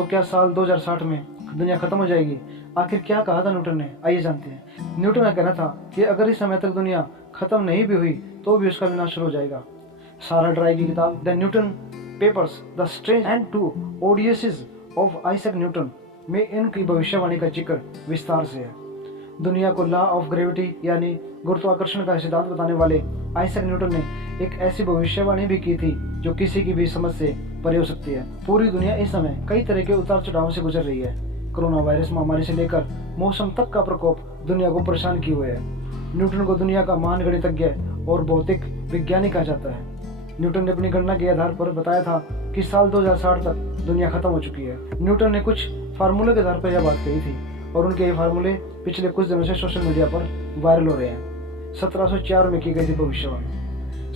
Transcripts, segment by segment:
तो क्या साल 2060 में दुनिया खत्म हो जाएगी? आखिर क्या कहा था न्यूटन ने, आइए जानते हैं। न्यूटन का कहना था कि अगर इस समय तक दुनिया खत्म नहीं भी हुई तो भी उसका विनाश शुरू हो जाएगा। सारा ड्राई की किताब the Newton papers the strange and true odysseys of Isaac Newton में इनकी भविष्यवाणी का जिक्र विस्तार से है। दुनिया को लॉ ऑफ ग्रेविटी यानी गुरुत्वाकर्षण का सिद्धांत बताने वाले आइजैक न्यूटन ने एक ऐसी भविष्यवाणी भी की थी जो किसी की भी समझ से परे हो सकती है। पूरी दुनिया इस समय कई तरह के उतार चढ़ाव से गुजर रही है। कोरोना वायरस महामारी से लेकर मौसम तक का प्रकोप दुनिया को परेशान किए हुए है। न्यूटन को दुनिया का महान गणितज्ञ और भौतिक वैज्ञानिक कहा जाता है। न्यूटन ने अपनी गणना के आधार पर बताया था कि साल 2060 तक दुनिया खत्म हो चुकी है। न्यूटन ने कुछ फार्मूले के आधार पर यह बात कही थी और उनके ये फार्मूले पिछले कुछ दिनों से सोशल मीडिया पर वायरल हो रहे हैं। 1704 में की गई थी भविष्यवाणी।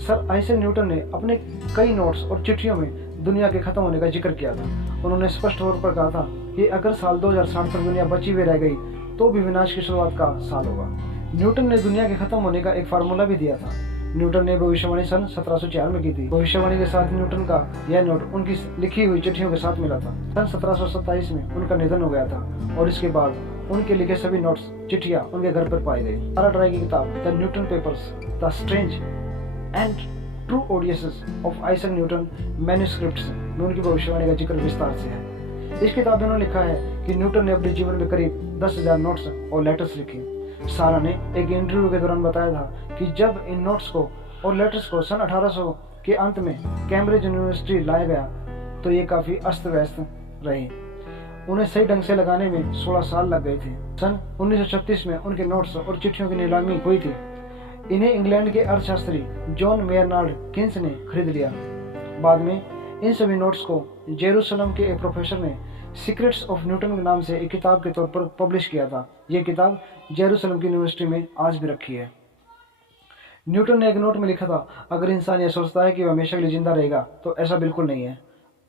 सर आइजैक न्यूटन ने अपने कई नोट्स और चिट्ठियों में दुनिया के खत्म होने का जिक्र किया था। उन्होंने स्पष्ट तौर पर कहा था कि अगर साल 2060 तक दुनिया बची हुई रह गई तो भी विनाश की शुरुआत का साल होगा। न्यूटन ने दुनिया के खत्म होने का एक फार्मूला भी दिया था। न्यूटन ने भविष्यवाणी सन 1704 में की थी। भविष्यवाणी के साथ न्यूटन का यह नोट उनकी लिखी हुई चिट्ठियों के साथ मिला था। सन 1727 में उनका निधन हो गया था और इसके बाद उनके लिखे सभी नोट्स चिट्ठियां उनके घर पर पाई गई। सारा ड्राई की किताब the Newton papers the strange and true odysseys of Isaac Newton manuscripts में उनकी भविष्यवाणी का जिक्र विस्तार से है। इस किताब में उन्होंने लिखा है कि न्यूटन ने अपने जीवन में करीब 10,000 नोट्स और लेटर्स लिखे। सारा ने एक इंटरव्यू के दौरान बताया था कि जब इन नोट्स को और लेटर्स को सन 1800 के अंत में कैम्ब्रिज यूनिवर्सिटी लाया गया तो ये काफ़ी अस्त व्यस्त रहे। उन्हें सही ढंग से लगाने में 16 साल लग गए थे। सन 1936 में उनके नोट्स और चिट्ठियों की नीलामी हुई थी। इन्हें इंग्लैंड के अर्थशास्त्री जॉन मेयरनार्ड किन्स ने खरीद लिया। बाद में इन सभी नोट्स को जेरूसलम के एक प्रोफेसर ने सीक्रेट्स ऑफ न्यूटन के नाम से एक किताब के तौर पर पब्लिश किया था। यह किताब जेरूसलम की यूनिवर्सिटी में आज भी रखी है। न्यूटन ने एक नोट में लिखा था, अगर इंसान यह सोचता है कि वह हमेशा के लिए जिंदा रहेगा तो ऐसा बिल्कुल नहीं है।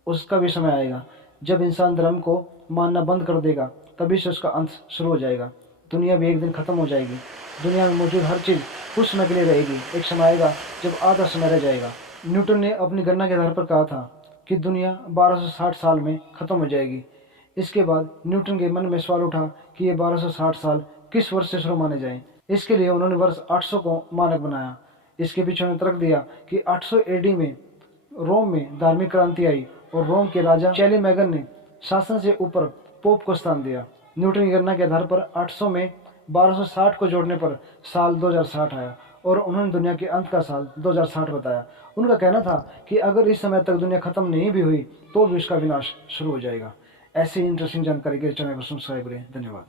उसका भी समय आएगा जब इंसान धर्म को मानना बंद कर देगा, तभी से उसका अंत शुरू हो जाएगा। दुनिया भी एक दिन खत्म हो जाएगी। दुनिया में मौजूद हर चीज़ कुछ समय के लिए रहेगी। एक समय आएगा जब आधा समय रह जाएगा। न्यूटन ने अपनी गणना के आधार पर कहा था कि दुनिया 1260 साल में खत्म हो जाएगी। इसके बाद न्यूटन के मन में सवाल उठा कि ये 1260 साल किस वर्ष से शुरू माने जाएं। इसके लिए उन्होंने वर्ष 800 को मानक बनाया। इसके पीछे उन्होंने तर्क दिया कि 800 एडी में रोम में धार्मिक क्रांति आई और रोम के राजा चैलीमैगन ने शासन से ऊपर पोप को स्थान दिया। न्यूटन की गणना के आधार पर 800 में 1260 को जोड़ने पर साल 2060 आया और उन्होंने दुनिया के अंत का साल 2060 बताया। उनका कहना था कि अगर इस समय तक दुनिया खत्म नहीं भी हुई तो भी उसका विनाश शुरू हो जाएगा। ऐसी इंटरेस्टिंग जानकारी के चैनल को सब्सक्राइब करें। धन्यवाद।